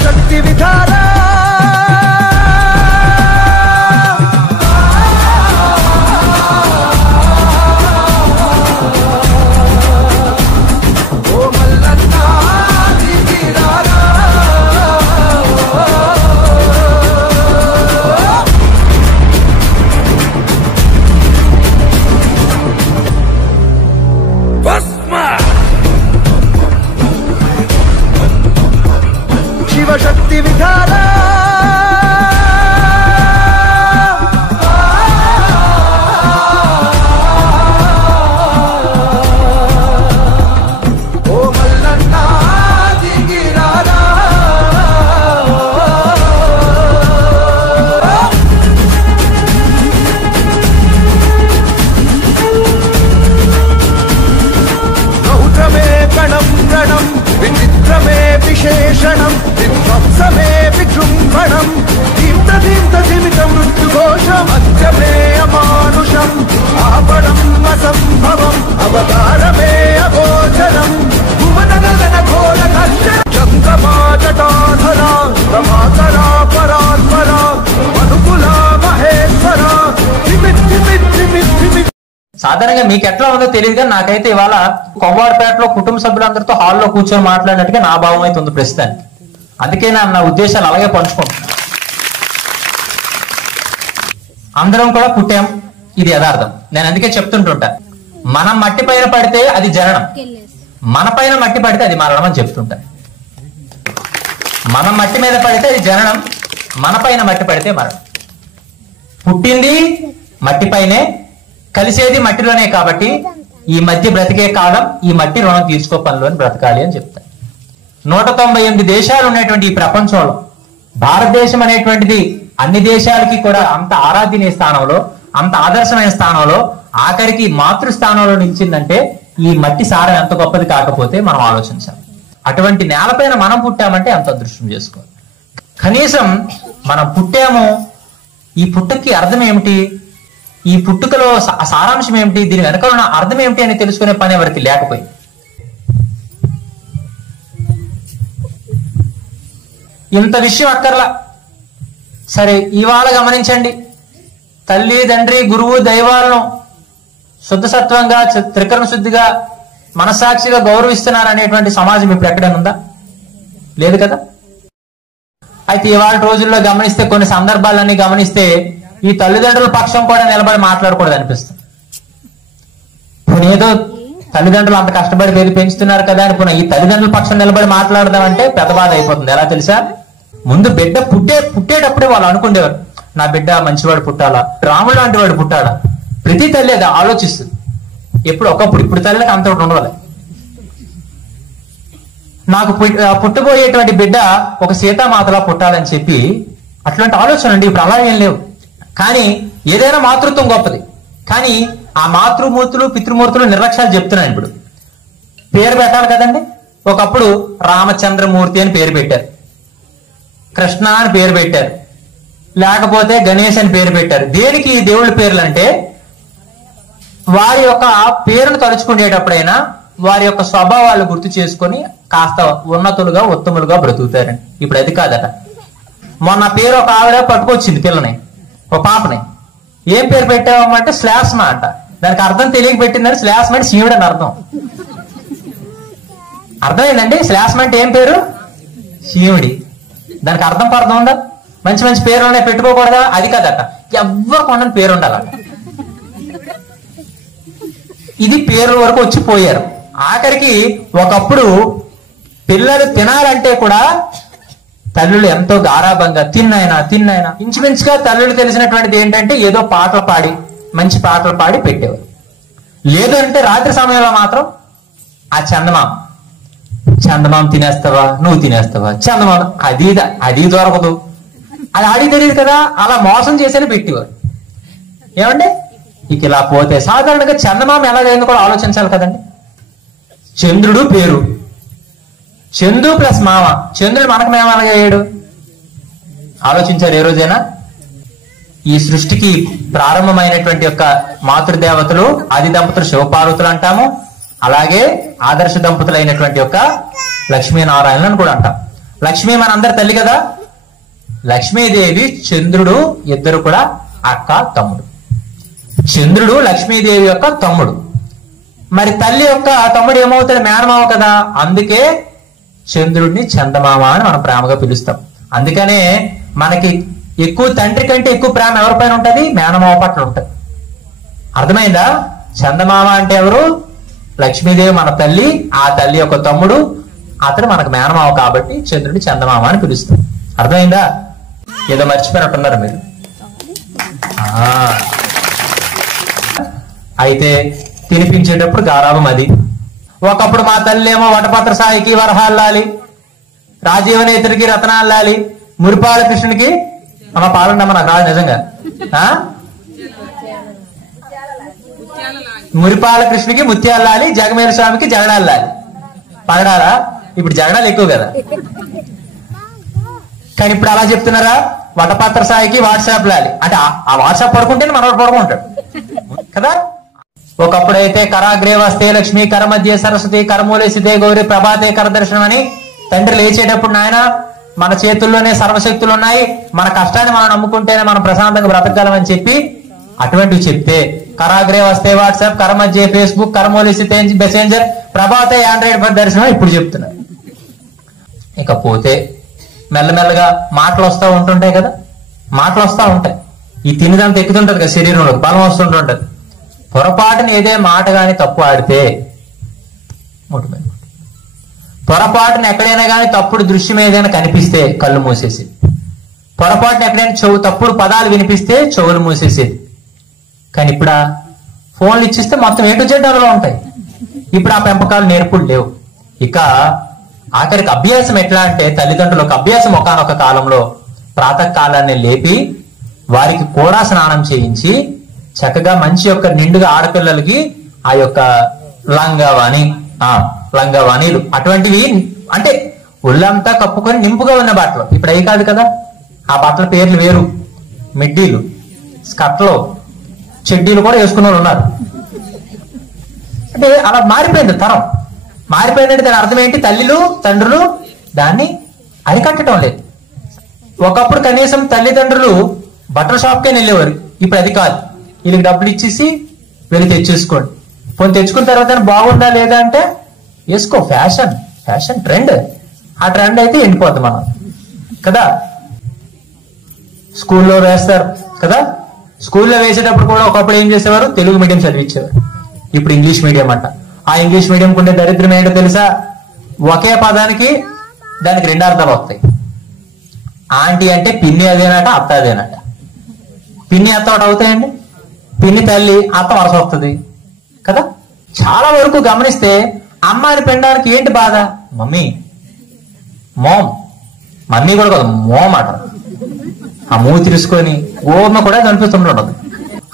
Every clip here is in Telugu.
శివశక్తి విధాన శివశక్తి విధాన ఓ మల్లన్న దిగిరారా రౌద్రమే కణం రణం విచిత్రమే విశేషణం దిగ్వత్సమే విజృంభణం దీప్తదీప్తజిమిత మృత్యుఘోషం అత్యమే అమానుషం ఆపణం అసంభవం అవతారమే అగోచరం భువనగగన ఘోర కర్షణ చంద్రమా జటాధర రమాకరా పరాత్పర మనుకుల మహేశ్వర సాధారణంగా మీకు ఎట్లా ఉందో తెలియదు కానీ నాకైతే ఇవాళ కొవ్వాడిపేటలో కుటుంబ సభ్యులందరితో హాల్లో కూర్చొని మాట్లాడినట్టుగా నా భావం అయితే ఉంది ప్రస్తుతానికి. అందుకే నా ఉద్దేశాలు అలాగే పంచుకుంటాం. అందరం కూడా పుట్టాం, ఇది యథార్థం. నేను అందుకే చెప్తుంటుంటా, మనం మట్టి పైన పడితే అది జననం, మన పైన మట్టి పడితే అది మరణం అని చెప్తుంటా. మనం మట్టి మీద పడితే అది జననం, మన పైన మట్టి పడితే మరణం. పుట్టింది మట్టి పైనే, కలిసేది మట్టిలోనే. కాబట్టి ఈ మధ్య బ్రతికే కాలం ఈ మట్టి రుణం తీర్చుకో పనులు అని బ్రతకాలి అని చెప్తారు. 198 దేశాలు ఉన్నటువంటి ఈ ప్రపంచంలో భారతదేశం అనేటువంటిది అన్ని దేశాలకి కూడా అంత ఆరాధ్యనీయ స్థానంలో, అంత ఆదర్శమైన స్థానంలో, ఆఖరికి మాతృస్థానంలో నిలిచిందంటే ఈ మట్టి సారం ఎంత గొప్పది కాకపోతే మనం ఆలోచించాలి. అటువంటి నేలపైన మనం పుట్టామంటే అంత అదృష్టం చేసుకోవాలి. కనీసం మనం పుట్టాము, ఈ పుట్టుకి అర్థం ఏమిటి, ఈ పుట్టుకలో సారాంశం ఏమిటి, దీని వెనకాల ఉన్న అర్థం ఏమిటి అని తెలుసుకునే పని ఎవరికి లేకపోయింది. ఇంత విషయం అక్కర్లా. సరే, ఇవాళ గమనించండి, తల్లి తండ్రి గురువు దైవాలను శుద్ధసత్వంగా త్రికరణ శుద్ధిగా మనసాక్షిగా గౌరవిస్తున్నారు అనేటువంటి సమాజం ఇప్పుడు ఎక్కడైనా ఉందా? లేదు కదా. అయితే ఇవాళ రోజుల్లో గమనిస్తే, కొన్ని సందర్భాలన్నీ గమనిస్తే ఈ తల్లిదండ్రుల పక్షం కూడా నిలబడి మాట్లాడకూడదు అనిపిస్తుంది. ఏదో తల్లిదండ్రులు అంత కష్టపడి పేరు పెంచుతున్నారు కదా అని ఈ తల్లిదండ్రుల పక్షం నిలబడి మాట్లాడదామంటే పెద్ద బాధ అయిపోతుంది. ఎలా తెలుసా? ముందు బిడ్డ పుట్టేటప్పుడే వాళ్ళు అనుకునేవారు, నా బిడ్డ మంచివాడు పుట్టాలా, రాముడు లాంటి వాడు పుట్టాలా. ప్రతి తల్లి అది ఆలోచిస్తుంది. ఇప్పుడు తల్లికి అంత ఒకటి ఉండవాలి. నాకు పుట్టబోయేటువంటి బిడ్డ ఒక సీతామాతలా పుట్టాలని చెప్పి అట్లాంటి ఆలోచన అండి. ఇప్పుడు అలా ఏం లేవు. కానీ ఏదైనా మాతృత్వం గొప్పది. కానీ ఆ మాతృమూర్తులు పితృమూర్తులు నిర్లక్ష్యాలు చెప్తున్నాను. ఇప్పుడు పేరు పెట్టాలి కదండి. ఒకప్పుడు రామచంద్రమూర్తి అని పేరు పెట్టారు, కృష్ణ అని పేరు పెట్టారు, లేకపోతే గణేష్ అని పేరు పెట్టారు. దేనికి ఈ దేవుళ్ళ పేర్లు అంటే వారి యొక్క పేరును తలుచుకునేటప్పుడైనా వారి యొక్క స్వభావాలు గుర్తు చేసుకొని కాస్త ఉన్నతులుగా ఉత్తములుగా బ్రతుకుతారండి. ఇప్పుడు అది కాదట. మొన్న పేరు ఒక ఆవిడ పట్టుకొచ్చింది పిల్లని, ఒక పాపని. ఏం పేరు పెట్టామంటే శ్లాష్మ అంట. దానికి అర్థం తెలియక పెట్టిందని శ్లాష్మ అంటే శివుడు అని అర్థం. అర్థమైందండి? శ్లాష్మ అంటే ఏం పేరు? శివుడి. దానికి అర్థం పర్థం ఉందా? మంచి మంచి పేరు ఉన్నాయి, పెట్టుకోకూడదా? అది కదట. ఎవ్వరు కొనని పేరు ఉండాలట. ఇది పేర్ల వరకు వచ్చి పోయారు. ఆఖరికి ఒకప్పుడు పిల్లలు తినాలంటే కూడా తల్లులు ఎంతో గారాభంగా తిన్నైనా ఇంచుమించుగా తల్లులు తెలిసినటువంటిది ఏంటంటే ఏదో పాటలు పాడి, మంచి పాటలు పాడి పెట్టేవారు. లేదంటే రాత్రి సమయంలో మాత్రం ఆ చందమామ తినేస్తావా, నువ్వు తినేస్తావా, చందమామ అది దొరకదు, అది ఆడి తెలియదు కదా, అలా మోసం చేసేది పెట్టేవారు. ఏమండి? ఇక ఇలా పోతే సాధారణంగా చందమామ ఎలాగైందో కూడా ఆలోచించాలి కదండి. చంద్రుడు పేరు, చందు ప్లస్ మామ. చంద్రుడు మనకు మేము ఎలాగయ్యాడు? ఆలోచించారు ఏ రోజైనా? ఈ సృష్టికి ప్రారంభమైనటువంటి యొక్క మాతృదేవతలు ఆది దంపతులు శివపార్వతులు అంటాము. అలాగే ఆదర్శ దంపతులు అయినటువంటి యొక్క లక్ష్మీనారాయణులను కూడా అంటాం. లక్ష్మి మనందరి తల్లి కదా. లక్ష్మీదేవి చంద్రుడు ఇద్దరు కూడా అక్క తమ్ముడు. చంద్రుడు లక్ష్మీదేవి యొక్క తమ్ముడు. మరి తల్లి యొక్క తమ్ముడు ఏమవుతాడు? మేనమామ కదా. అందుకే చంద్రుడిని చందమామ అని మనం ప్రేమగా పిలుస్తాం. అందుకనే మనకి ఎక్కువ తండ్రి కంటే ఎక్కువ ప్రేమ ఎవరిపైన ఉంటది? మేనమామ పట్ల ఉంటది. అర్థమైందా? చందమామ అంటే ఎవరు? లక్ష్మీదేవి మన తల్లి, ఆ తల్లి యొక్క తమ్ముడు, అతడు మనకు మేనమామ కాబట్టి చంద్రుడిని చందమామ అని పిలుస్తాం. అర్థమైందా? ఏదో మర్చిపోయినట్టున్నారు మీరు. అయితే తినిపించేటప్పుడు గారాబం అది. ఒకప్పుడు మా తల్లి ఏమో వటపత్ర సాయికి వరహాల్లాలి, రాజీవనేతుడికి రతనాల్లాలి, మురిపాల కృష్ణుడికి అమ్మ పాలండమ్మ నాకు రాదు నిజంగా. మురిపాల కృష్ణుడికి ముత్యాల్లాలి, జగమేర స్వామికి జగడాల్లాలి. పగడాలా? ఇప్పుడు జగడాలు ఎక్కువ కదా. కానీ ఇప్పుడు అలా చెప్తున్నారా? వటపత్ర సాయికి వాట్సాప్ లాలి అంటే ఆ వాట్సాప్ పడుకుంటేనే మనవాడు పడుకుంటాడు కదా. ఒకప్పుడైతే కరాగ్రే వస్తే లక్ష్మి, కరమధ్య సరస్వతి, కరమూలేసితే గౌరీ, ప్రభాతే కరదర్శనం అని తండ్రి లేచేటప్పుడు నాయన మన చేతుల్లోనే సర్వశక్తులు ఉన్నాయి, మన కష్టాన్ని మనం నమ్ముకుంటేనే మనం ప్రశాంతంగా బ్రతకగలమని చెప్పి అటువంటివి చెప్తే, కరాగ్రే వస్తే వాట్సాప్, కరమధ్య ఫేస్బుక్, కరమూలేసితే మెసెంజర్, ప్రభాతే ఆండ్రాయిడ్ ఫర్ దర్శనం ఇప్పుడు చెప్తున్నారు. ఇకపోతే మెల్లమెల్లగా మాటలు వస్తూ ఉంటుంటాయి కదా. మాటలు వస్తూ ఉంటాయి. ఈ తినేదంతా ఎక్కుతుంటది కదా, శరీరంలో బలం వస్తుంటుంటది. పొరపాటుని ఏదే మాట గాని తప్పు ఆడితే పొరపాటున ఎక్కడైనా కానీ తప్పుడు దృశ్యం ఏదైనా కనిపిస్తే కళ్ళు మూసేసేది. పొరపాటున ఎక్కడైనా తప్పుడు పదాలు వినిపిస్తే చెవులు మూసేసేది. కానీ ఇప్పుడు ఫోన్లు ఇచ్చిస్తే మొత్తం ఏటు చెడ్డలో ఉంటాయి. ఇప్పుడు ఆ పెంపకాలు నేర్పులు లేవు. ఇక ఆఖరికి అభ్యాసం ఎట్లా అంటే, తల్లిదండ్రులకు అభ్యాసం ఒకానొక కాలంలో ప్రాతకాలాన్ని లేపి వారికి కూడా స్నానం చేయించి చక్కగా మంచి యొక్క నిండుగా ఆడపిల్లలకి ఆ యొక్క లంగావాణీలు అటువంటివి అంటే ఒళ్ళంతా కప్పుకొని నింపుగా ఉన్న బట్టలు. ఇప్పుడు అవి కాదు కదా. ఆ బట్టల పేర్లు వేరు. మిడ్డీలు, స్కర్ట్లు, చెడ్డీలు కూడా వేసుకున్న వాళ్ళు ఉన్నారు. అంటే అలా మారిపోయింది తరం. మారిపోయిందంటే దాని అర్థం ఏంటి? తల్లిలు తండ్రులు దాన్ని అరికట్టడం లేదు. ఒకప్పుడు కనీసం తల్లిదండ్రులు బట్టల షాప్కే వెళ్ళేవారు. ఇప్పుడు అది కాదు. వీళ్ళకి డబ్బులు ఇచ్చేసి వెళ్ళి తెచ్చేసుకోండి. పోనీ తెచ్చుకున్న తర్వాత బాగుందా లేదా అంటే వేసుకో, ఫ్యాషన్ ట్రెండ్. ఆ ట్రెండ్ అయితే ఎండిపోద్ది మనం కదా. స్కూల్లో వేస్తారు కదా. స్కూల్లో వేసేటప్పుడు కూడా ఒకప్పుడు ఏం చేసేవారు? తెలుగు మీడియం చదివించేవారు. ఇప్పుడు ఇంగ్లీష్ మీడియం అంట. ఆ ఇంగ్లీష్ మీడియం ఉండే దరిద్రం ఏంటో తెలుసా? ఒకే పదానికి దానికి రెండు అర్థాలు వస్తాయి. ఆంటీ అంటే పిన్ని అదేనట, అత్త అదేనట. పిన్ని అత్త ఒకటి అవుతాయండి. పిన్ని తల్లి, అత్త వరస వస్తుంది కదా. చాలా వరకు గమనిస్తే అమ్మాయిని పెండడానికి ఏంటి బాధ? మమ్మీ, మమ్మీ కూడా కదా మోమ్ అట. ఆ మూతి తిరుసుకొని గోమ కూడా కనిపిస్తుంటుంది.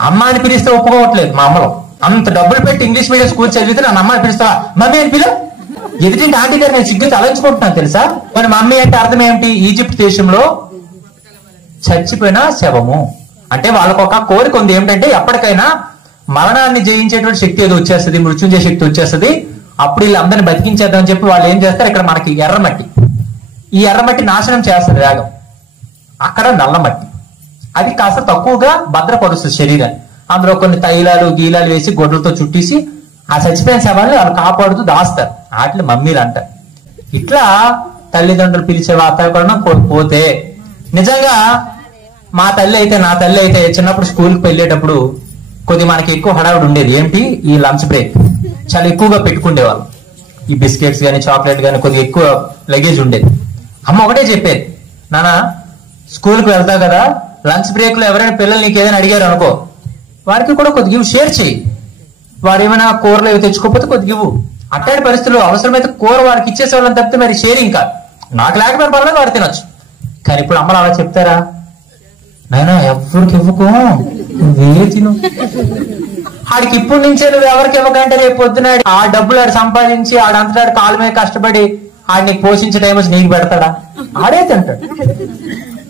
అమ్మాయిని పిలిస్తే ఒప్పుకోవట్లేదు మా అమ్మలో. అంత డబ్బులు పెట్టి ఇంగ్లీష్ మీడియం స్కూల్ చదివితే నన్ను అమ్మాయిని పిలుస్తావా? మమ్మీ అని పిలు. ఎదుటింటి ఆంటీ గారు నేను సిగ్గు తలంచుకుంటున్నాను తెలుసా. మరి మమ్మీ అంటే అర్థం ఏమిటి? ఈజిప్ట్ దేశంలో చచ్చిపోయిన శవము అంటే వాళ్ళకు ఒక కోరిక ఉంది. ఏమిటంటే ఎప్పటికైనా మరణాన్ని జయించేటువంటి శక్తి ఏదో వచ్చేస్తుంది, మృత్యుంజయ శక్తి వచ్చేస్తుంది. అప్పుడు వీళ్ళందరినీ బతికించేద్దామని చెప్పి వాళ్ళు ఏం చేస్తారు? ఇక్కడ మనకి ఎర్రమట్టి, ఈ ఎర్రమట్టి నాశనం చేస్తుంది వేగం. అక్కడ నల్లమట్టి, అది కాస్త తక్కువగా భద్రపరుస్తుంది శరీరాన్ని. అందులో కొన్ని తైలాలు గీలాలు వేసి గొడ్డలతో చుట్టేసి ఆ చచ్చిపోయిన శవాన్ని వాళ్ళు కాపాడుతూ దాస్తారు. వాటిని మమ్మీలు అంటారు. ఇట్లా తల్లిదండ్రులు పిలిచే వాతావరణం పోతే నిజంగా మా తల్లి అయితే, నా తల్లి అయితే చిన్నప్పుడు స్కూల్కి వెళ్ళేటప్పుడు కొద్ది మనకి ఎక్కువ హడావుడు ఉండేది. ఏంటి? ఈ లంచ్ బ్రేక్ చాలా ఎక్కువగా పెట్టుకుండేవాళ్ళు. ఈ బిస్కెట్స్ కానీ చాక్లెట్ కానీ కొద్దిగా ఎక్కువ లగేజ్ ఉండేది. అమ్మ ఒకటే చెప్పేది, నాన్న స్కూల్కి వెళ్తావు కదా, లంచ్ బ్రేక్ లో ఎవరైనా పిల్లలు నీకు ఏదైనా అడిగారు అనుకో, వారికి కూడా కొద్దిగా షేర్ చేయి. వారు ఏమైనా కూరలు ఏవి తెచ్చుకోకపోతే కొద్దిగా ఇవ్వు. అట్లాంటి పరిస్థితుల్లో అవసరమైతే కూర వారికి ఇచ్చేసేవాళ్ళని తప్పితే మరి షేరింగ్ కాదు. నాకు లేకపోయిన పర్వాలేదు, వారు తినొచ్చు. కానీ ఇప్పుడు అమ్మలు అలా చెప్తారా? నాయనా ఎవరికి ఇవ్వకు, నువ్వే తిను. ఆడికి ఇప్పుడు నుంచే నువ్వు ఎవరికి ఇవ్వకంటే రేపు పొద్దున ఆ డబ్బులు ఆడు సంపాదించి ఆడంతటా కాళ్ళ మీద కష్టపడి ఆడిని పోషించే టైం వచ్చి నీకు పెడతాడా? ఆడే తింటాడు.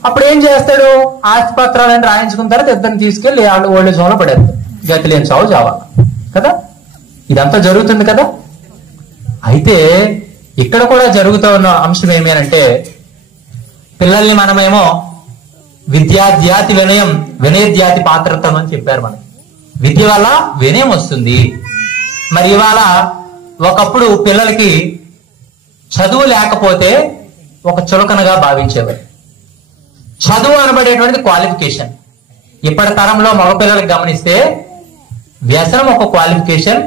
అప్పుడు ఏం చేస్తాడు? ఆస్తి పత్రాలను రాయించుకున్న తర్వాత ఇద్దరిని తీసుకెళ్లి ఓల్డేజ్ హోమ్ లో పడేస్తాడు. గతి లేని చావు చావాలి కదా. ఇదంతా జరుగుతుంది కదా. అయితే ఇక్కడ కూడా జరుగుతూ ఉన్న అంశం ఏమేనంటే, పిల్లల్ని మనమేమో విద్యాధ్యాతి వినయం, వినయధ్యాతి పాత్రత్వం అని చెప్పారు మనకి. విద్య వల్ల వినయం వస్తుంది. మరి ఇవాళ ఒకప్పుడు పిల్లలకి చదువు లేకపోతే ఒక చులకనగా భావించేవారు. చదువు అనబడేటువంటిది క్వాలిఫికేషన్. ఇప్పటి తరంలో మగపిల్లలకు గమనిస్తే వ్యసనం ఒక క్వాలిఫికేషన్.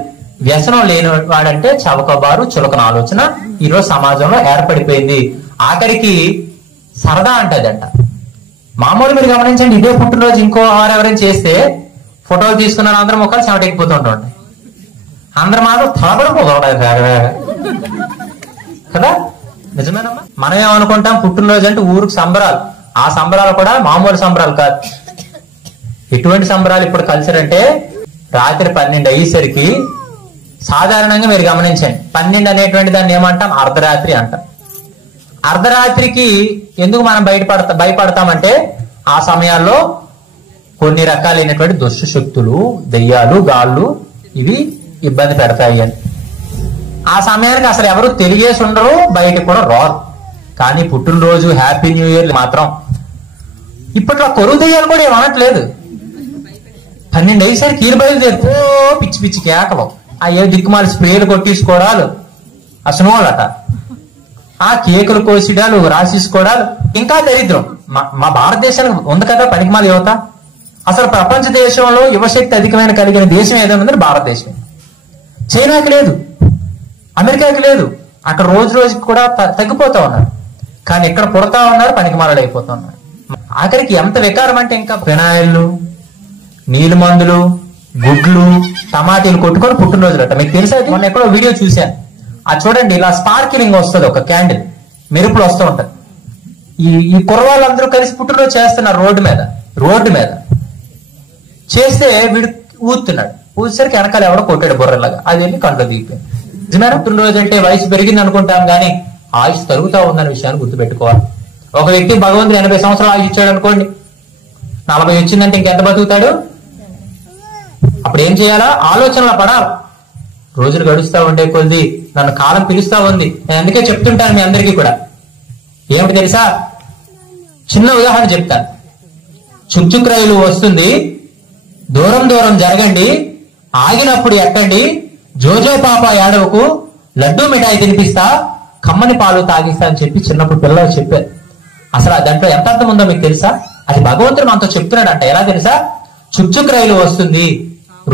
వ్యసనం లేని వాడంటే చవకబారు, చులకన ఆలోచన ఈరోజు సమాజంలో ఏర్పడిపోయింది. ఆఖరికి సరదా అంటదంట. మామూలు మీరు గమనించండి, ఇదే పుట్టినరోజు ఇంకో ఎవరైనా చేస్తే ఫోటోలు తీసుకున్న అందరం ఒకరు చెమటెక్కిపోతుంటాం. అందరం మాత్రం తలపడిపోతుంటారు కదా. నిజమేనమ్మా? మనం ఏమనుకుంటాం, పుట్టినరోజు అంటే ఊరికి సంబరాలు. ఆ సంబరాలు కూడా మామూలు సంబరాలు కాదు. ఎటువంటి సంబరాలు ఇప్పుడు కల్చర్ అంటే, రాత్రి 12 అయ్యేసరికి సాధారణంగా మీరు గమనించండి, 12 అనేటువంటి దాన్ని ఏమంటాం, అర్ధరాత్రి అంటాం. అర్ధరాత్రికి ఎందుకు మనం భయపడతామంటే, ఆ సమయాల్లో కొన్ని రకాలైనటువంటి దుష్ట శక్తులు, దెయ్యాలు, గాళ్ళు ఇవి ఇబ్బంది పెడతాయి అని. ఆ సమయానికి అసలు ఎవరు తెలియజేసి ఉండరు, బయటకు కూడా రారు. కానీ పుట్టినరోజు, హ్యాపీ న్యూ ఇయర్ మాత్రం ఇప్పట్లో కొరువు దెయ్యాలు కూడా ఏమనట్లేదు. 12 అయ్యేసరికి కీరు బయలుదేరిపో పిచ్చి పిచ్చి కేకలు, ఆ ఏ దిక్కుమాలి స్ప్రేలు కొట్టించుకోవడాలు, అసనోళ్ళట ఆ కేకులు కోసిడాలు, రాసేసుకోవడాలు. ఇంకా దరిద్రం మా భారతదేశానికి ఉంది కదా పనికిమాల యువత. అసలు ప్రపంచ దేశంలో యువశక్తి అధికమైన కలిగిన దేశం ఏదైనా భారతదేశం. చైనాకి లేదు, అమెరికాకి లేదు. అక్కడ రోజు రోజుకి కూడా తగ్గిపోతా ఉన్నారు. కానీ ఇక్కడ పుడతా ఉన్నారు, పనికిమాలలు అయిపోతా ఉన్నారు. ఆఖరికి ఎంత వికారం అంటే, ఇంకా ఫినాయిల్లు, నీళ్ళు మందులు, గుడ్లు, టమాటీలు కొట్టుకొని పుట్టినరోజులట. మీకు తెలుసా? మొన్న ఎక్కడో వీడియో చూశాను. అది చూడండి, ఇలా స్పార్కిలింగ్ వస్తుంది, ఒక క్యాండిల్ మెరుపులు వస్తూ ఉంటది. ఈ కుర్రవాళ్ళందరూ కలిసి పుట్టినరోజు చేస్తున్నారు రోడ్డు మీద చేస్తే వీడు ఊతున్నాడు. ఊసేసరికి వెనకాల ఎవడో కొట్టాడు బుర్రలాగా, అది వెళ్ళి కంట్లో దిగిపోయింది. నిజమేనా? పుట్టినరోజు అంటే వయసు పెరిగింది అనుకుంటాం, కానీ ఆయుష్ తరుగుతా ఉందన్న విషయాన్ని గుర్తుపెట్టుకోవాలి. ఒక వ్యక్తి భగవంతుడు 80 సంవత్సరాలు ఆయుష్ ఇచ్చాడు అనుకోండి, 40 వచ్చిందంటే ఇంకెంత బతుకుతాడు? అప్పుడు ఏం చేయాలా? ఆలోచనలో పడాలి. రోజులు గడుస్తా ఉండే కొద్ది నన్ను కాలం పిలుస్తా ఉంది. నేను అందుకే చెప్తుంటాను మీ అందరికీ కూడా. ఏమిటి తెలుసా? చిన్న ఉదాహరణ చెప్తాను. చుక్చుక్ రైలు వస్తుంది, దూరం దూరం జరగండి, ఆగినప్పుడు ఎక్కండి, జోజో పాప ఏడవకు, లడ్డూ మిఠాయి తినిపిస్తా, కమ్మని పాలు తాగిస్తా అని చెప్పి చిన్నప్పుడు పిల్లలు చెప్పారు. అసలు దాంట్లో ఎంత అర్థం ఉందో మీకు తెలుసా? అది భగవంతుడు మనతో చెప్తున్నాడంట. ఎలా తెలుసా? చుక్చుక్ రైలు వస్తుంది,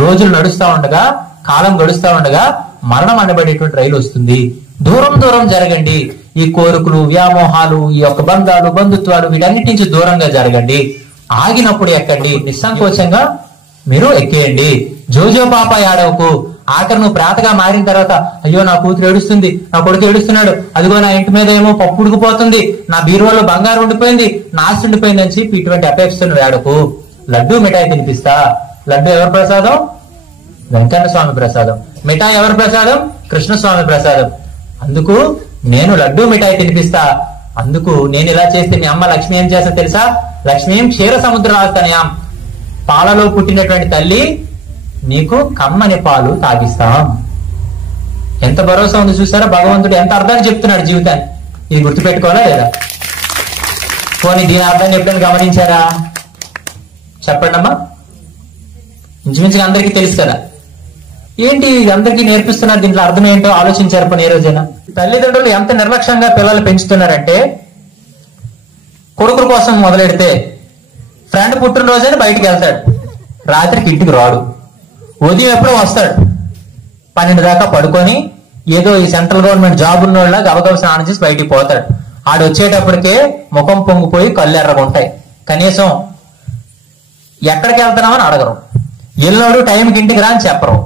రోజులు నడుస్తా ఉండగా, కాలం గడుస్తా ఉండగా మరణం అనబడేటువంటి రైలు వస్తుంది. దూరం దూరం జరగండి, ఈ కోరికలు, వ్యామోహాలు, ఈ యొక్క బంధాలు, బంధుత్వాలు వీటన్నిటి నుంచి దూరంగా జరగండి, ఆగినప్పుడు ఎక్కండి, నిస్సంకోచంగా మీరు ఎక్కేయండి, జోజో పాప ఏడవకు. ఆఖరి నువ్వు ప్రాతగా మారిన తర్వాత, అయ్యో నా కూతురు ఏడుస్తుంది, నా కొడుకు ఏడుస్తున్నాడు, అదిగో నా ఇంటి మీద ఏమో పప్పు ఉడికిపోతుంది, నా బీరువాలో బంగారం ఉండిపోయింది, నాసు ఉండిపోయింది అని చెప్పి ఇటువంటి అపేక్షను వేడకు. లడ్డూ మిఠాయి తినిపిస్తా. లడ్డు ఎవరి ప్రసాదం? వెంకన్న స్వామి ప్రసాదం. మిఠాయి ఎవరి ప్రసాదం? కృష్ణస్వామి ప్రసాదం. అందుకు నేను లడ్డూ మిఠాయి తినిపిస్తా. అందుకు నేను ఇలా చేస్తే మీ అమ్మ లక్ష్మి ఏం చేస్తా తెలుసా? లక్ష్మీ క్షీర సముద్రాస్తనయాం, పాలలో పుట్టినటువంటి తల్లి నీకు కమ్మని పాలు తాగిస్తాం. ఎంత భరోసా ఉంది చూసారా? భగవంతుడు ఎంత అర్థాన్ని చెప్తున్నాడు జీవితాన్ని. ఇది గుర్తుపెట్టుకోవాలా లేదా? పోనీ దీని అర్థాన్ని ఎప్పుడైనా గమనించారా? చెప్పండి అమ్మా. ఇంచుమించుగా అందరికీ తెలుసు కదా. ఏంటి అందరికీ నేర్పిస్తున్నారు, దీంట్లో అర్థం ఏంటో ఆలోచించారు పోనీ ఏ రోజైనా? తల్లిదండ్రులు ఎంత నిర్లక్ష్యంగా పిల్లలు పెంచుతున్నారంటే, కొడుకుల కోసం మొదలెడితే ఫ్రెండ్ పుట్టినరోజైనా బయటికి వెళ్తాడు, రాత్రికి ఇంటికి రాడు, ఉదయం ఎప్పుడో వస్తాడు, 12 దాకా పడుకొని ఏదో ఈ సెంట్రల్ గవర్నమెంట్ జాబ్ ఉన్నోళ్ళ గబగబ స్నానం చేసి బయటికి పోతాడు. ఆడు వచ్చేటప్పటికే ముఖం పొంగిపోయి కళ్ళు ఎర్రగుంటాయి. కనీసం ఎక్కడికి వెళ్తున్నామని అడగరు, వెళ్ళినోడు టైంకి ఇంటికి రా అని చెప్పరు.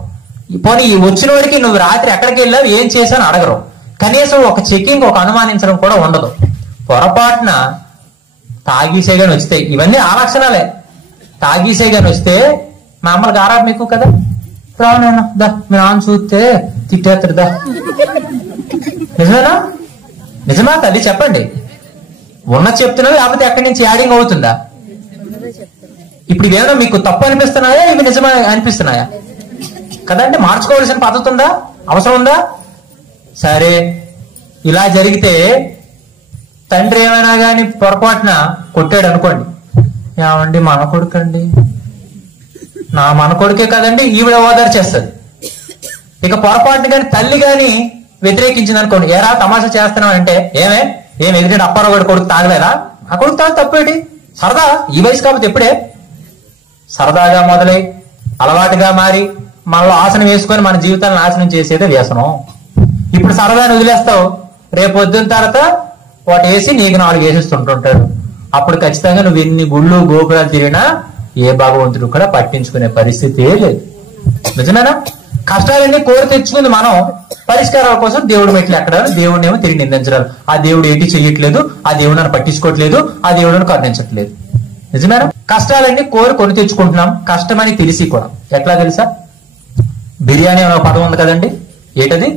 పోనీ వచ్చిన వాడికి నువ్వు రాత్రి ఎక్కడికి వెళ్ళావు, ఏం చేశావు అడగరు. కనీసం ఒక చెకింగ్, ఒక అనుమానించడం కూడా ఉండదు. పొరపాటున తాగీసేగాని వస్తే, ఇవన్నీ ఆ లక్షణాలే. తాగీసేగాని వస్తే మా అమ్మలకు ఆరాబ్ మీకు కదా, రానైనా దా మీ నాన్న చూస్తే తిట్టేస్తాడు దా. నిజమేనా? నిజమా తల్లి చెప్పండి. ఉన్న చెప్తున్నా లేకపోతే ఎక్కడి నుంచి యాడింగ్ అవుతుందా? ఇప్పుడు ఇవేమైనా మీకు తప్పు అనిపిస్తున్నాయా, ఇవి నిజమా అనిపిస్తున్నాయా? కదంటే మార్చుకోవాల్సిన పద్ధతి ఉందా, అవసరం ఉందా? సరే ఇలా జరిగితే తండ్రి ఏమైనా కానీ పొరపాటున కొట్టాడు అనుకోండి, ఏమండి మన కొడుకు అండి, నా మన కొడుకే కదండి, ఈవిడ ఓదార్చేస్తుంది. ఇక పొరపాటున కానీ తల్లి గాని వ్యతిరేకించింది అనుకోండి, ఏరా తమాషా చేస్తున్నావు అంటే, ఏం ఎదుటి అప్పారావు గారి కొడుకు తాగలేదా, ఆ కొడుకు తాగు తప్పేటి, సరదా, ఈ వయసు కాబట్టి ఎప్పుడే సరదాగా మొదలై అలవాటుగా మారి మనలో ఆసనం వేసుకొని మన జీవితాన్ని నాశనం చేసేదే వ్యసనం. ఇప్పుడు సరదాని వదిలేస్తావు, రేపు పొద్దున్న తర్వాత వాటి వేసి నీకు 4 వేసిస్తుంటుంటాడు. అప్పుడు ఖచ్చితంగా నువ్వు ఎన్ని గుళ్ళు గోపురాలు తిరిగినా ఏ భగవంతుడు కూడా పట్టించుకునే పరిస్థితి లేదు. నిజమేనా? కష్టాలన్నీ కోరి తెచ్చుకుంది మనం, పరిష్కారాల కోసం దేవుడు మెట్లు ఎక్కడాలి, దేవుడిని ఏమో తిరిగి నిందించడాలి. ఆ దేవుడు ఏంటి చెయ్యట్లేదు, ఆ దేవుడు నన్ను పట్టించుకోవట్లేదు, ఆ దేవుడిని కరుణించట్లేదు. నిజమేనా? కష్టాలన్నీ కొని తెచ్చుకుంటున్నాం, కష్టమని తెలిసి కూడా. ఎట్లా తెలుసా? బిర్యానీ అనే పదం ఉంది కదండి, ఏంటది?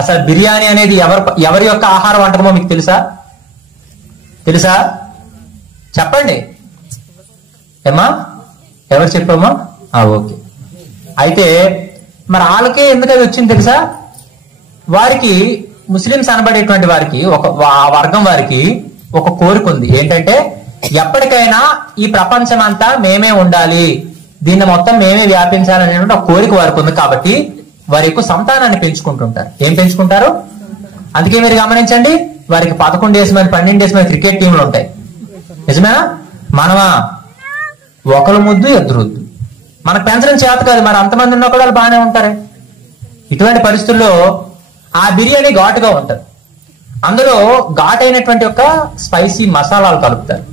అసలు బిర్యానీ అనేది ఎవరి యొక్క ఆహార వంటకమో మీకు తెలుసా? చెప్పండి ఏమా, ఎవరు చెప్పామా? ఓకే. అయితే మరి వాళ్ళకే ఎందుకు అది వచ్చింది తెలుసా? వారికి, ముస్లింస్ అనబడేటువంటి వారికి, ఒక వర్గం వారికి ఒక కోరిక ఉంది. ఏంటంటే ఎప్పటికైనా ఈ ప్రపంచం అంతా మేమే ఉండాలి, దీన్ని మొత్తం మేమే వ్యాపించాలనేటువంటి ఒక కోరిక వారికి ఉంది. కాబట్టి వారి ఎక్కువ సంతానాన్ని పెంచుకుంటుంటారు. ఏం పెంచుకుంటారు? అందుకే మీరు గమనించండి, వారికి 11 డేస్ మీద 12 డేస్ మీద క్రికెట్ టీంలు ఉంటాయి. నిజమేనా? మనమా ఒకరు ముద్దు ఎదురు వద్దు, మనకు పెంచడం చేత కాదు, మరి అంతమంది ఉన్నా కూడా వాళ్ళు బాగానే ఉంటారే. ఇటువంటి పరిస్థితుల్లో ఆ బిర్యానీ ఘాటుగా ఉంటుంది. అందులో ఘాటైనటువంటి ఒక స్పైసీ మసాలాలు కలుపుతారు.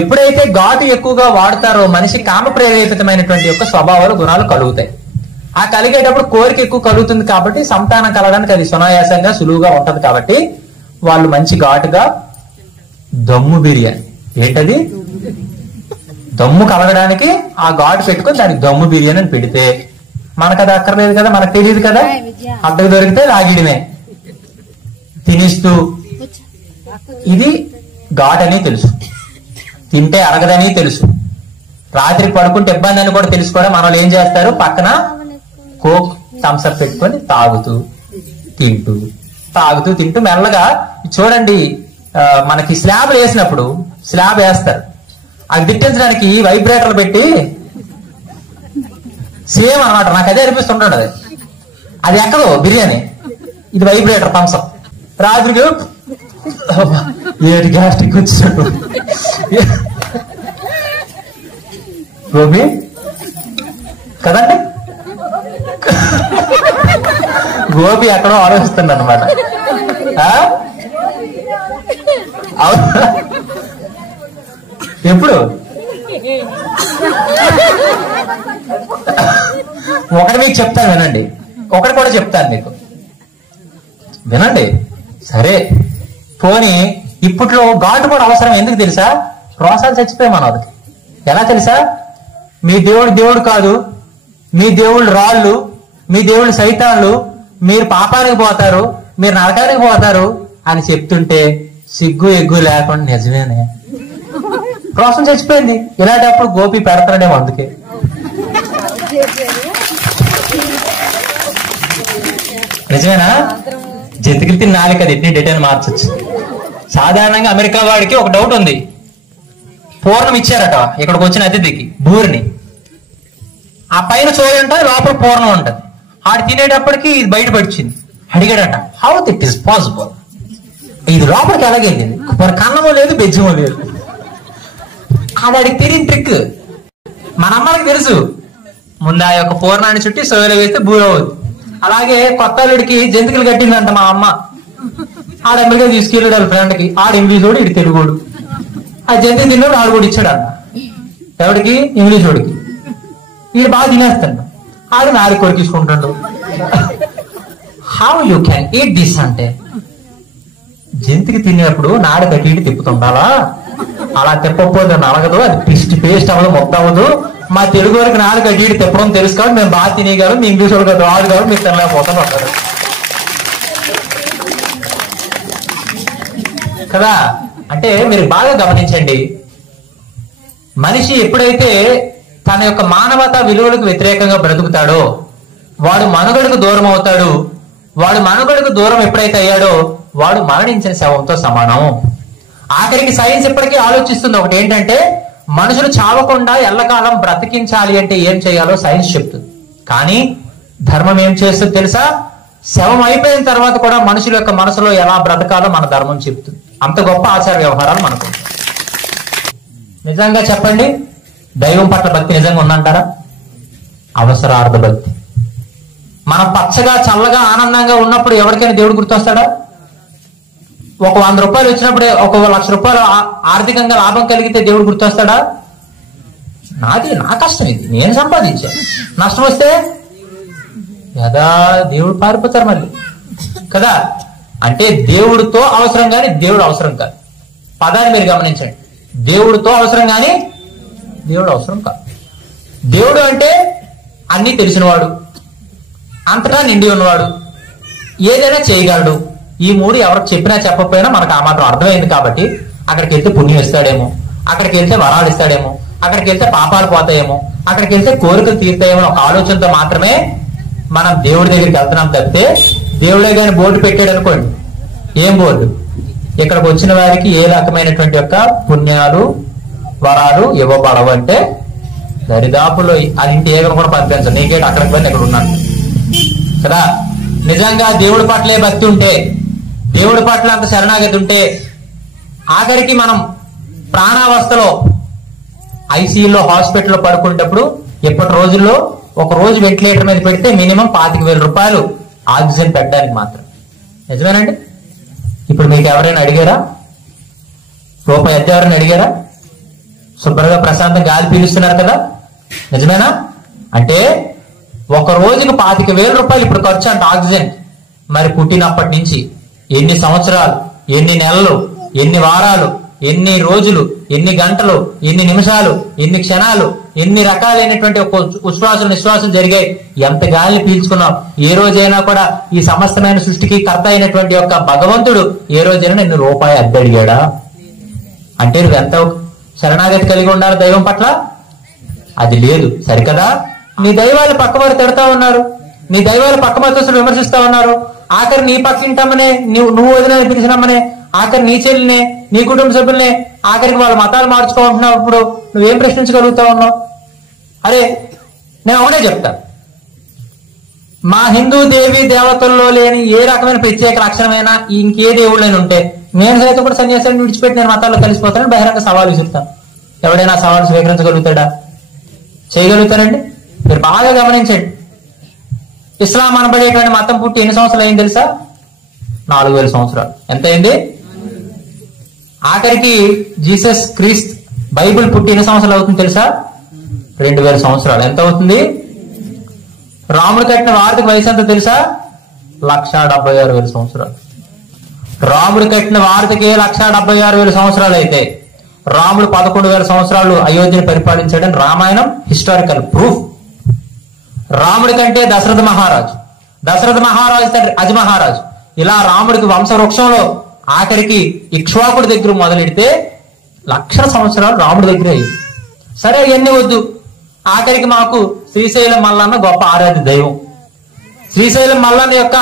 ఎప్పుడైతే ఘాటు ఎక్కువగా వాడతారో మనిషి కామ ప్రేరేపితమైనటువంటి యొక్క స్వభావాలు, గుణాలు కలుగుతాయి. ఆ కలిగేటప్పుడు కోరిక ఎక్కువ కలుగుతుంది కాబట్టి సంతానం కలగడానికి అది సునాయాసంగా సులువుగా ఉంటది. కాబట్టి వాళ్ళు మంచి ఘాటుగా దమ్ము బిర్యానీ, ఏంటది దమ్ము కలగడానికి ఆ ఘాటు పెట్టుకొని దానికి దమ్ము బిర్యానీ అని పెడితే మనకు అది అక్కర్లేదు కదా, మనకు తెలియదు కదా, అడ్డకు దొరికితే లాగిడమే తినిస్తూ. ఇది ఘాట్ అని తెలుసు, తింటే అరగదని తెలుసు, రాత్రి పడుకుంటే ఇబ్బంది అని కూడా తెలుసు. కూడా మన వాళ్ళు ఏం చేస్తారు, పక్కన కోక్ థమ్స్అప్ పెట్టుకొని తాగుతూ తింటూ మెల్లగా చూడండి. మనకి స్లాబ్ వేసినప్పుడు స్లాబ్ వేస్తారు, అది దిట్టించడానికి వైబ్రేటర్లు పెట్టి సేమ్ అనమాట. నాకు అదే అనిపిస్తుంటాడు, అది ఎక్కదు బిర్యానీ, ఇది వైబ్రేటర్ థమ్స్అప్. రాత్రికి ఏది గ్యాస్ట్రిక్ వచ్చినట్టు గోపి కదండి, గోపి ఎక్కడో ఆలోచిస్తుంది అనమాట. ఎప్పుడు ఒకటి మీకు చెప్తాను వినండి, ఒకటి కూడా చెప్తాను మీకు వినండి. సరే పోనీ ఇప్పట్లో ఘాటు కూడా అవసరం, ఎందుకు తెలుసా? రోసాలు చచ్చిపోయాయి మన వాళ్ళకి. ఎలా తెలుసా? మీ దేవుడు కాదు, మీ దేవుళ్ళు రాళ్ళు, మీ దేవుళ్ళు సైతాన్లు, మీరు పాపానికి పోతారు, మీరు నరకానికి పోతారు అని చెప్తుంటే సిగ్గు ఎగ్గు లేకుండా నిజమేనే రోసం చచ్చిపోయింది. ఇలాంటప్పుడు గోపి పెడతాడేమో అందుకే. నిజమేనా? జంతికలు తిన్న నాలుక అది ఎన్ని డేటాని మార్చచ్చు. సాధారణంగా అమెరికా వాడికి ఒక డౌట్ ఉంది, పూర్ణం ఇచ్చారట ఇక్కడికి వచ్చిన అతిథికి బూరిని, ఆ పైన చోరీ ఉంటుంది, లోపల పూర్ణం ఉంటుంది. ఆడు తినేటప్పటికి ఇది బయటపడిచింది. అడిగాడట, హౌ ఇట్ ఈస్ పాసిబుల్, ఇది లోపలికి ఎలాగైంది, మరి కన్నమో లేదు బెజ్జమో లేదు. అది అడిగి తెలియని ట్రిక్. మన అమ్మకి తెలుసు, ముందు ఆ యొక్క పూర్ణాన్ని చుట్టి సోయలో వేస్తే బూర అవుతుంది. అలాగే కొత్త అల్లుడికి జంతికలు కట్టిందంట మా అమ్మ. ఆడ అమెరికా తీసుకెళ్ళాడు వాళ్ళ ఫ్రెండ్కి, ఆడు ఇంగ్లీషోడు ఇటు తెలుగుడు. ఆ జంతికి తిన్నాడు, ఆడు కూడా ఇచ్చాడు అన్న. ఎవడికి? ఇంగ్లీష్ వాడికి. వీడు బాగా తినేస్తాడు, ఆడు నాలుగు కొరికించుకుంటాడు. How you can eat this అంటే, జంతికి తినేప్పుడు నాడు కట్టి ఇటు తిప్పుతుండాలా, అలా తిప్పకపోతే నలగదు, అది పేస్ట్ అవ్వదు, మొత్తం అవ్వదు. మా తెలుగు వారికి నాలుగు కట్టి ఇటు తిప్పడం తెలుసు కాబట్టి మేము బాగా తినేయగలం, మీ ఇంగ్లీష్ వాడు కదా రాదు కాబట్టి మీరు తినలేకపోతాను అంటారు కదా. అంటే మీరు బాగా గమనించండి, మనిషి ఎప్పుడైతే తన యొక్క మానవతా విలువలకు వ్యతిరేకంగా బ్రతుకుతాడో వాడు మనుగడకు దూరం అవుతాడు. వాడు మనుగడకు దూరం ఎప్పుడైతే అయ్యాడో వాడు మరణించిన శవంతో సమానం. ఆఖరికి సైన్స్ ఇప్పటికీ ఆలోచిస్తుంది ఒకటి ఏంటంటే, మనుషులు చావకుండా ఎల్లకాలం బ్రతికించాలి అంటే ఏం చేయాలో సైన్స్ చెప్తుంది. కానీ ధర్మం ఏం చేస్తుంది తెలుసా? శవం అయిపోయిన తర్వాత కూడా మనుషుల యొక్క మనసులో ఎలా బ్రతకాలో మన ధర్మం చెప్తుంది. అంత గొప్ప ఆచార వ్యవహారాలు మనకు. నిజంగా చెప్పండి, దైవం పట్ల భక్తి నిజంగా ఉందంటారా? అవసరార్థ భక్తి. మనం పచ్చగా చల్లగా ఆనందంగా ఉన్నప్పుడు ఎవరికైనా దేవుడు గుర్తొస్తాడా? ఒక 100 రూపాయలు వచ్చినప్పుడు, ఒక 1,00,000 రూపాయలు ఆర్థికంగా లాభం కలిగితే దేవుడు గుర్తొస్తాడా? నా కష్టం ఇది, నేను సంపాదించాను. నష్టం వస్తే కదా దేవుడు పారిపోతారు మళ్ళీ కదా. అంటే దేవుడితో అవసరం కానీ దేవుడు అవసరం కాదు. పదాన్ని మీరు గమనించండి. దేవుడితో అవసరం కానీ దేవుడు అవసరం కాదు. దేవుడు అంటే అన్ని తెలిసినవాడు, అంతటా నిండి ఉన్నవాడు, ఏదైనా చేయగలడు. ఈ 3 ఎవరికి చెప్పినా చెప్పకపోయినా మనకు ఆ మాత్రం అర్థమైంది. కాబట్టి అక్కడికి వెళ్తే పుణ్యం ఇస్తాడేమో, అక్కడికి వెళ్తే వరాలు ఇస్తాడేమో, అక్కడికి వెళ్తే పాపాలు పోతాయేమో, అక్కడికి వెళ్తే కోరికలు తీరుతాయేమో ఒక ఆలోచనతో మాత్రమే మనం దేవుడి దగ్గరికి వెళ్తున్నాం తప్పితే, దేవుడే కానీ బోర్డు పెట్టాడు అనుకోండి, ఏం బోర్డు? ఇక్కడికి వచ్చిన వారికి ఏ రకమైనటువంటి యొక్క పుణ్యాలు వరాలు ఇవ్వబడవు అంటే దరిదాపులో అది ఇంటి ఏగను కూడా పంపించండి. నీకేంటి అక్కడికి పోయి ఇక్కడ ఉన్నాను కదా. నిజంగా దేవుడి పట్లే భక్తి ఉంటే, దేవుడి పట్ల అంత శరణాగతి ఉంటే, ఆఖరికి మనం ప్రాణావస్థలో ఐసీయూలో హాస్పిటల్లో పడుకునేటప్పుడు ఇప్పటి రోజుల్లో ఒక రోజు వెంటిలేటర్ మీద పెడితే మినిమం 25,000 రూపాయలు ఆక్సిజన్ పెట్టడానికి మాత్రం. నిజమేనండి? ఇప్పుడు మీకు ఎవరైనా అడిగారా? రూపాయి ఎవరైనా అడిగారా? శుభ్రంగా ప్రశాంతం గాలి పీలుస్తున్నారు కదా. నిజమేనా? అంటే ఒక రోజుకి 25,000 రూపాయలు ఇప్పుడు ఖర్చు అంట ఆక్సిజన్. మరి పుట్టినప్పటి నుంచి ఎన్ని సంవత్సరాలు, ఎన్ని నెలలు, ఎన్ని వారాలు, ఎన్ని రోజులు, ఎన్ని గంటలు, ఎన్ని నిమిషాలు, ఎన్ని క్షణాలు, ఎన్ని రకాలైనటువంటి ఉచ్ఛ్వాసాలు నిశ్వాసాలు జరిగాయి, ఎంత గాలిని పీల్చుకున్నాం. ఏ రోజైనా కూడా ఈ సమస్తమైన సృష్టికి కర్త అయినటువంటి యొక్క భగవంతుడు ఏ రోజైనా నిన్ను రూపాయి అద్దె అడిగాడా? అంటే నువ్వు ఎంత శరణాగతి కలిగి ఉండాలి దైవం పట్ల? అది లేదు. సరికదా? నీ దైవాలు పక్కవారు తిడతా ఉన్నారు, నీ దైవాలు పక్క మతస్థులు విమర్శిస్తా ఉన్నారు. ఆఖరి నీ పక్కింటమ్మనే, నువ్వు వదిలేని పిలిచినమ్మనే, ఆఖరి నీ చెల్లినే, నీ కుటుంబ సభ్యులనే, ఆఖరికి వాళ్ళ మతాలు మార్చుకుంటున్నప్పుడు నువ్వేం ప్రశ్నించగలుగుతా ఉన్నావు? అరే నేను ఒకటే చెప్తా, మా హిందూ దేవి దేవతల్లో లేని ఏ రకమైన ప్రత్యేక లక్షణమైనా ఇంకే దేవుళ్ళైనా ఉంటే నేను సైతం కూడా సన్యాసాన్ని విడిచిపెట్టి నేను మతాల్లో కలిసిపోతానని బహిరంగ సవాలు విసురుతాను. ఎవడైనా సవాలు స్వీకరించగలుగుతాడా? చేయగలుగుతారండి? మీరు బాగా గమనించండి. ఇస్లాం అనబడేటువంటి మతం పుట్టి ఎన్ని సంవత్సరాలు అయింది తెలుసా? 4,000 సంవత్సరాలు. ఎంత అయింది? ఆఖరికి జీసస్ క్రీస్త్ బైబిల్ పుట్టి ఎన్ని సంవత్సరాలు అవుతుంది తెలుసా? 2,000 సంవత్సరాలు. ఎంత అవుతుంది? రాముడు కట్టిన వార్తకి వయసు ఎంత తెలుసా? 1,76,000 సంవత్సరాలు. రాముడు కట్టిన వార్తకి 1,76,000 సంవత్సరాలు అయితే రాముడు 11,000 సంవత్సరాలు అయోధ్యను పరిపాలించాడని రామాయణం హిస్టారికల్ ప్రూఫ్. రాముడి కంటే దశరథ మహారాజు, దశరథ మహారాజు తండ్రి అజ మహారాజు, ఇలా రాముడికి వంశవృక్షంలో ఆఖరికి ఇక్ష్వాకుడి దగ్గర మొదలెడితే 1,00,000 సంవత్సరాలు రాముడి దగ్గర అయ్యింది. సరే అవన్నీ వద్దు, ఆఖరికి మాకు శ్రీశైలం మల్లన్న గొప్ప ఆరాధ్య దైవం. శ్రీశైలం మల్లన్న యొక్క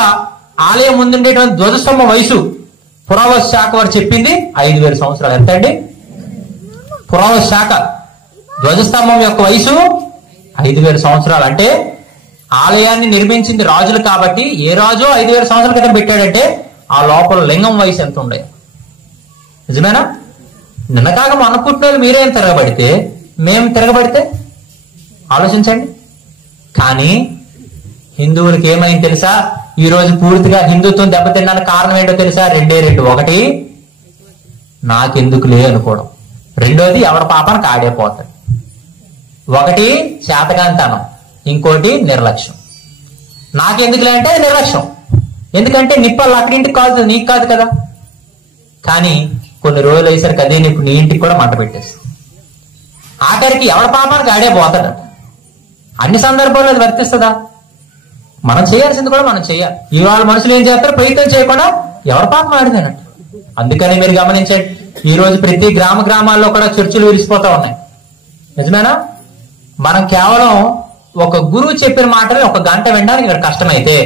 ఆలయం ముందుండేటువంటి ధ్వజస్తంభం వయసు పురావస్తు శాఖ వారు చెప్పింది 5,000 సంవత్సరాలు. ఎంత అండి? పురావస్తు శాఖ ధ్వజస్తంభం యొక్క వయసు 5,000 సంవత్సరాలు. అంటే ఆలయాన్ని నిర్మించింది రాజులు కాబట్టి ఏ రాజు 5,000 సంవత్సరాల క్రితం పెట్టాడంటే ఆ లోపల లింగం వయసు ఎంత ఉండే. నిజమేనా? నిన్నకాక మన పుట్టిన మీరేం తిరగబడితే మేము తిరగబడితే ఆలోచించండి. కానీ హిందువులకి ఏమైంది తెలుసా? ఈ రోజు పూర్తిగా హిందుత్వం దెబ్బతిన్నానికి కారణం ఏంటో తెలుసా? 2 ఒకటి నాకెందుకులే అనుకోవడం, రెండోది ఎవరి పాపానికి ఆడైపోతాడు. ఒకటి శాతకాంతనం, ఇంకోటి నిర్లక్ష్యం. నాకెందుకులే అంటే నిర్లక్ష్యం. ఎందుకంటే నిప్పలు అక్కడి ఇంటికి కాదు, నీకు కాదు కదా. కానీ కొన్ని రోజులు అయ్యేసరికి అదే నిప్పు నీ ఇంటికి కూడా మంట పెట్టేస్తుంది. ఆఖరికి ఎవరి పాపానికి ఆడే పోతాడట. అన్ని సందర్భాల్లో అది వర్తిస్తుందా? మనం చేయాల్సింది కూడా మనం చేయాలి. ఇవాళ మనుషులు ఏం చేస్తారు? ప్రయత్నం చేయకుండా ఎవరి పాపం ఆడిదేనట్టు. అందుకని మీరు గమనించండి, ఈ రోజు ప్రతి గ్రామాల్లో కూడా చర్చిలు విరిసిపోతా ఉన్నాయి. నిజమేనా? మనం కేవలం ఒక గురువు చెప్పిన మాటని 1 గంట వినడానికి ఇక్కడ కష్టమైతే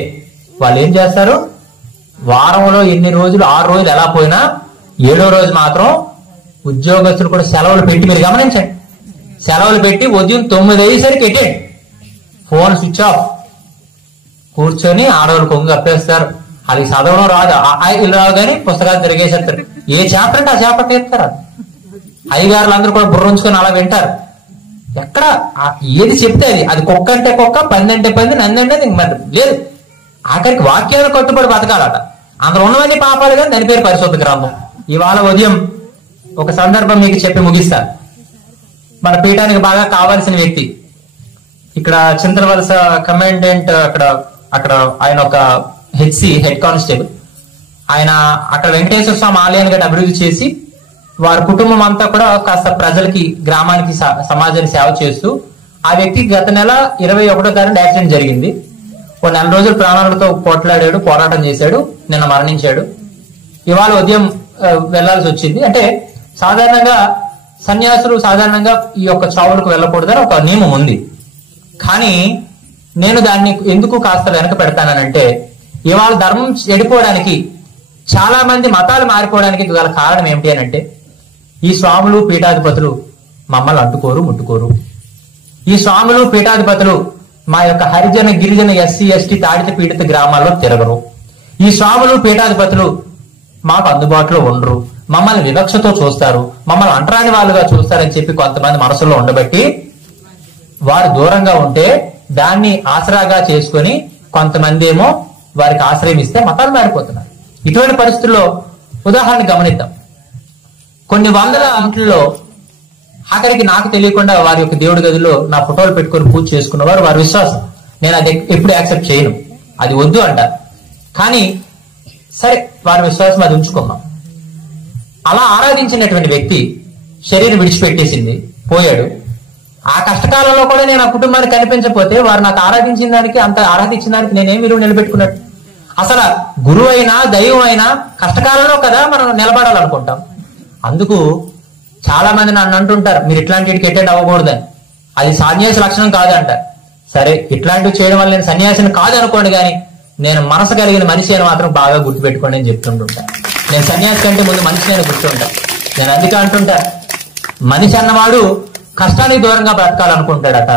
వాళ్ళు ఏం చేస్తారు? వారంలో ఎన్ని రోజులు 6 రోజులు ఎలా పోయినా 7వ రోజు మాత్రం ఉద్యోగస్తులు కూడా సెలవులు పెట్టి, మీరు గమనించండి, సెలవులు పెట్టి ఉదయం 9 అయ్యేసరికి ఎట్టండి ఫోన్ స్విచ్ ఆఫ్, కూర్చొని ఆడవాళ్ళు కొంగు కప్పేస్తారు. అది చదవడం రాదు, ఇల్లు రాదు కానీ పుస్తకాలు తిరిగేసేస్తారు. ఏ చాప్టర్ అంటే ఆ చాప్టర్ తీస్తారు. అయ్యగారులు అందరూ కూడా బుర్ర ఉంచుకొని అలా వింటారు. ఎక్కడ ఏది చెప్తే అది కుక్క అంటే కుక్క, పంది అంటే పంది, నంది అంటే మరి లేదు. ఆఖరికి వాక్యాలు కట్టుబడి బతకాలట. అందులో ఉన్నవన్నీ పాపాలు కానీ దాని పేరు పరిశుద్ధ గ్రంథం. ఇవాళ ఉదయం ఒక సందర్భం మీకు చెప్పి ముగిస్తాను. మన పీఠానికి బాగా కావాల్సిన వ్యక్తి, ఇక్కడ చింతలవలస కమాండెంట్, అక్కడ ఆయన ఒక హెడ్ కానిస్టేబుల్. ఆయన అక్కడ వెంకటేశ్వర స్వామి ఆలయాన్ని గట్టి అభివృద్ధి చేసి వారి కుటుంబం అంతా కూడా కాస్త ప్రజలకి, గ్రామానికి, సమాజానికి సేవ చేస్తూ, ఆ వ్యక్తికి గత నెల 21వ తారీఖు యాక్సిడెంట్ జరిగింది. ఓ 4 రోజులు ప్రాణాలతో పోట్లాడాడు, పోరాటం చేశాడు, నిన్న మరణించాడు. ఇవాళ ఉదయం వెళ్లాల్సి వచ్చింది. అంటే సాధారణంగా సన్యాసులు సాధారణంగా ఈ యొక్క చావులకు వెళ్ళకూడదని ఒక నియమం ఉంది. కానీ నేను దాన్ని ఎందుకు కాస్త వెనక పెడతానంటే, ఇవాళ ధర్మం చెడిపోవడానికి, చాలా మంది మతాలు మారిపోవడానికి గల కారణం ఏమిటి అని అంటే, ఈ స్వాములు పీఠాధిపతులు మమ్మల్ని అంటుకోరు, ముట్టుకోరు. ఈ స్వాములు పీఠాధిపతులు మా యొక్క హరిజన, గిరిజన, ఎస్సీ, ఎస్టీ, తాడిత పీడిత గ్రామాల్లో తిరగరు. ఈ స్వాములు పీఠాధిపతులు మాకు అందుబాటులో ఉండరు, మమ్మల్ని వివక్షతో చూస్తారు, మమ్మల్ని అంటరాని వాళ్ళుగా చూస్తారని చెప్పి కొంతమంది మనసులో ఉండబట్టి వారు దూరంగా ఉంటే దాన్ని ఆసరాగా చేసుకొని కొంతమంది ఏమో వారికి ఆశ్రయం ఇస్తే మతాలు మారిపోతున్నారు. ఇటువంటి పరిస్థితుల్లో ఉదాహరణ గమనిద్దాం. కొన్ని వందల ఇంట్లో ఆఖరికి నాకు తెలియకుండా వారి యొక్క దేవుడి గదిలో నా ఫోటోలు పెట్టుకొని పూజ చేసుకున్నవారు వారి విశ్వాసం. నేను అది ఎప్పుడు యాక్సెప్ట్ చేయను, అది వద్దు అంటారు. కానీ సరే, వారి విశ్వాసం అది ఉంచుకున్నాం. అలా ఆరాధించినటువంటి వ్యక్తి శరీరం విడిచిపెట్టేసింది, పోయాడు. ఆ కష్టకాలంలో కూడా నేను ఆ కుటుంబానికి కనిపించకపోతే వారు నాకు ఆరాధించిన దానికి, అంత ఆరాధించిన దానికి నేనేం విలువ నిలబెట్టుకున్నట్టు? అసలు గురువు అయినా దైవం అయినా కష్టకాలంలో కదా మనం నిలబడాలనుకుంటాం. అందుకు చాలా మంది నన్ను అంటుంటారు, మీరు ఇట్లాంటి అటెండ్ అవ్వకూడదని. అది సన్యాసి లక్షణం కాదంటారు. సరే, ఇట్లాంటివి చేయడం వల్ల నేను సన్యాసిని కాదు అనుకోండి, కానీ నేను మనసు కలిగిన మనిషి అని మాత్రం బాగా గుర్తుపెట్టుకోండి అని చెప్తుంటుంటా. నేను సన్యాసి కంటే ముందు మనిషి నేను గుర్తుంటా. నేను అందుకే అంటుంటా, మనిషి అన్నవాడు కష్టానికి దూరంగా బ్రతకాలనుకుంటాడట,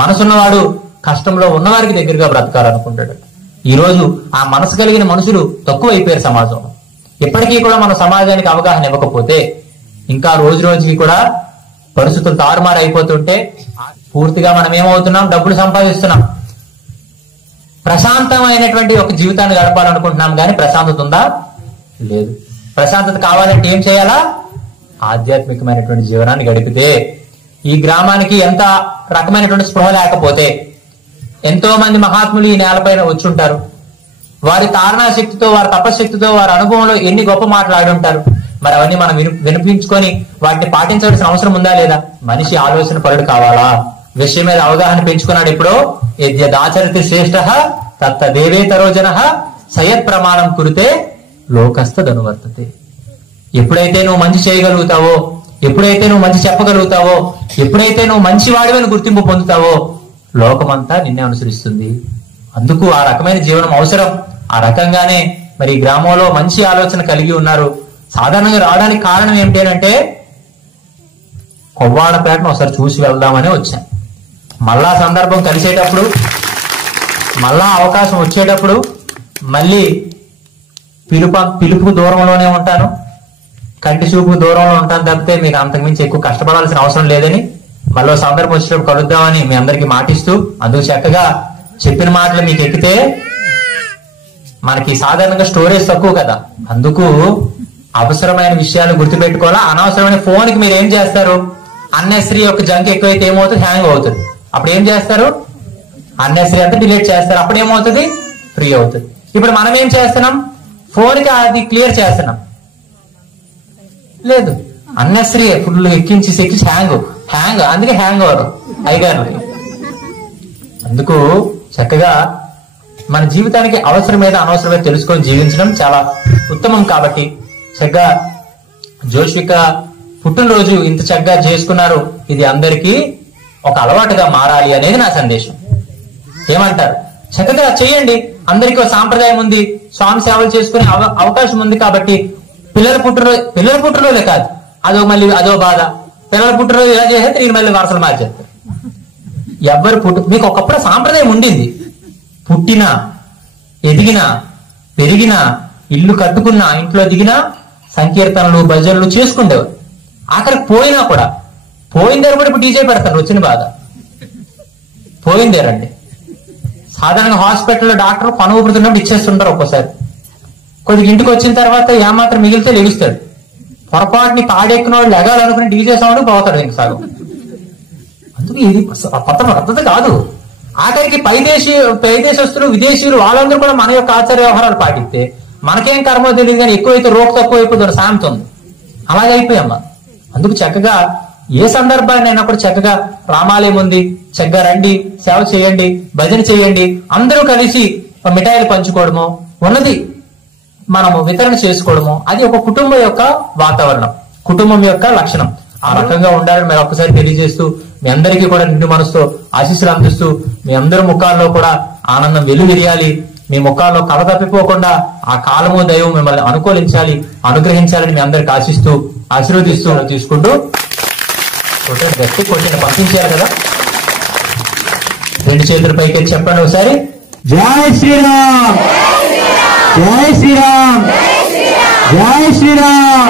మనసున్నవాడు కష్టంలో ఉన్నవారికి దగ్గరగా బ్రతకాలనుకుంటాడట. ఈ రోజు ఆ మనసు కలిగిన మనుషులు తక్కువైపోయారు సమాజంలో. ఇప్పటికీ కూడా మన సమాజానికి అవగాహన ఇవ్వకపోతే ఇంకా రోజు రోజుకి కూడా పరిస్థితులు తారుమారు అయిపోతుంటే పూర్తిగా మనం ఏమవుతున్నాం, డబ్బులు సంపాదిస్తున్నాం, ప్రశాంతమైనటువంటి ఒక జీవితాన్ని గడపాలనుకుంటున్నాం, కానీ ప్రశాంతత ఉందా? లేదు. ప్రశాంతత కావాలంటే ఏం చేయాలా? ఆధ్యాత్మికమైనటువంటి జీవనాన్ని గడిపితే. ఈ గ్రామానికి ఎంత రకమైనటువంటి స్పృహ లేకపోతే ఎంతో మంది మహాత్ములు ఈ నేలపైన వచ్చుంటారు. వారి కారణాశక్తితో, వారి తపశక్తితో, వారి అనుభవంలో ఎన్ని గొప్ప మాటలు ఉంటారు. మరి అవన్నీ మనం వినిపించుకొని వాటిని పాటించవలసిన అవసరం ఉందా లేదా? మనిషి ఆలోచన పరుడు కావాలా? విషయం మీద అవగాహన పెంచుకున్నాడు. ఎప్పుడో యద్యదాచరతి శ్రేష్ఠ తత్తదేవేతరో జనః సయత్ ప్రమాణం కురితే లోకస్తదనువర్తతే. ఎప్పుడైతే నువ్వు మంచి చేయగలుగుతావో, ఎప్పుడైతే నువ్వు మంచి చెప్పగలుగుతావో, ఎప్పుడైతే నువ్వు మంచి వాడివని గుర్తింపు పొందుతావో, లోకమంతా నిన్నే అనుసరిస్తుంది. అందుకు ఆ రకమైన జీవనం అవసరం. ఆ రకంగానే మరి గ్రామంలో మంచి ఆలోచన కలిగి ఉన్నారు. సాధారణంగా రావడానికి కారణం ఏమిటి అంటే, కొవ్వాడపేటను ఒకసారి చూసి వెళ్దామని వచ్చాను. మళ్ళా సందర్భం కలిసేటప్పుడు, మళ్ళా అవకాశం వచ్చేటప్పుడు మళ్ళీ పిలుపుకు దూరంలోనే ఉంటాను, కంటి చూపు దూరంలో ఉంటాను తప్పితే మీకు అంతకుమించి ఎక్కువ కష్టపడాల్సిన అవసరం లేదని, మళ్ళీ సందర్భం వచ్చినప్పుడు కలుద్దామని మీ అందరికీ మాటిస్తూ, అందుకు చక్కగా చెప్పిన మాటలు మీకు ఎక్కితే మనకి సాధారణంగా స్టోరేజ్ తక్కువ కదా, అందుకు అవసరమైన విషయాలు గుర్తుపెట్టుకోవాలా. అనవసరమైన ఫోన్ కి మీరు ఏం చేస్తారు, అన్నెసరీ యొక్క జంక్ ఎక్కువైతే ఏమవుతుంది, హ్యాంగ్ అవుతుంది. అప్పుడు ఏం చేస్తారు, అన్నెసరీ అంతా డిలీట్ చేస్తారు. అప్పుడు ఏమవుతుంది, ఫ్రీ అవుతుంది. ఇప్పుడు మనం ఏం చేస్తున్నాం, ఫోన్ కి అది క్లియర్ చేస్తున్నాం. లేదు, అన్నెసరీ ఫుల్ ఎక్కించి హ్యాంగ్ అందుకే హ్యాంగ్ అవ్వదు అయ్యగారికి. అందుకు చక్కగా మన జీవితానికి అవసరమేదో అనవసరమే తెలుసుకొని జీవించడం చాలా ఉత్తమం. కాబట్టి చక్కగా జోష్విక పుట్టినరోజు ఇంత చక్కగా చేసుకున్నారు. ఇది అందరికీ ఒక అలవాటుగా మారాలి అనేది నా సందేశం. ఏమంటారు? చక్కగా చెయ్యండి. అందరికీ ఒక సాంప్రదాయం ఉంది, స్వామి సేవలు చేసుకునే అవకాశం ఉంది కాబట్టి పిల్లల పుట్టినరోజే కాదు, మళ్ళీ అదో బాధ. పిల్లల పుట్టినరోజు ఇలా చేస్తే తిరిగి మళ్ళీ వరుసలు మార్చేస్తారు. మీకు ఒకప్పుడు సాంప్రదాయం ఉండింది. పుట్టినా, ఎదిగినా, పెరిగినా, ఇల్లు కట్టుకున్నా, ఇంట్లో దిగినా సంకీర్తనలు, భజనలు చేసుకుండేవారు. ఆఖరికి పోయినా కూడా పోయిందేరు కూడా ఇప్పుడు డీజే పెడతారు. వచ్చిన బాధ పోయిందేరండి. సాధారణంగా హాస్పిటల్లో డాక్టర్ పని ఊపుతున్నప్పుడు ఇచ్చేస్తుంటారు. ఒక్కోసారి కొద్దిగా ఇంటికి వచ్చిన తర్వాత ఏమాత్రం మిగిలితే లెగుస్తాడు. పొరపాటుని పాడెక్కిన వాడు లెగాలనుకుని డీజే సౌండ్ పోతాడు ఇంక సాగు. అందుకే ఇది కొత్త పద్ధతి కాదు. ఆఖరికి పైదేశస్తులు, విదేశీయులు వాళ్ళందరూ కూడా మన యొక్క ఆచార వ్యవహారాలు పాటిస్తే మనకేం కర్మో తెలియదు, కానీ ఎక్కువైతే రోక్ తక్కువ అయిపోతుంది సామెత ఉంది. అలాగే అయిపోయామ్మా. అందుకు చక్కగా ఏ సందర్భాన్ని అయినా కూడా చక్కగా రామాలయం ఉంది, చక్కగా రండి, సేవ చేయండి, భజన చేయండి, అందరూ కలిసి మిఠాయిలు పంచుకోవడము, ఉన్నది మనము వితరణ చేసుకోవడము, అది ఒక కుటుంబం యొక్క వాతావరణం, కుటుంబం యొక్క లక్షణం. ఆ రకంగా ఉండాలని మేము ఒక్కసారి తెలియజేస్తూ మీ అందరికీ కూడా నిండు మనసుతో ఆశీస్సులు అందిస్తూ మీ అందరి ముఖాల్లో కూడా ఆనందం వెలువిరియాలి. మీ ముఖాల్లో కళ తప్పిపోకుండా ఆ కాలము దైవం మిమ్మల్ని అనుకూలించాలి, అనుగ్రహించాలని మీ అందరికి ఆశీర్వదిస్తూ తీసుకుంటూ గట్టి కొట్టిన పంపించారు కదా. 2 చేతుల పైకి చెప్పండి ఒకసారి. జై శ్రీరామ్, జై శ్రీరామ్, జై శ్రీరామ్.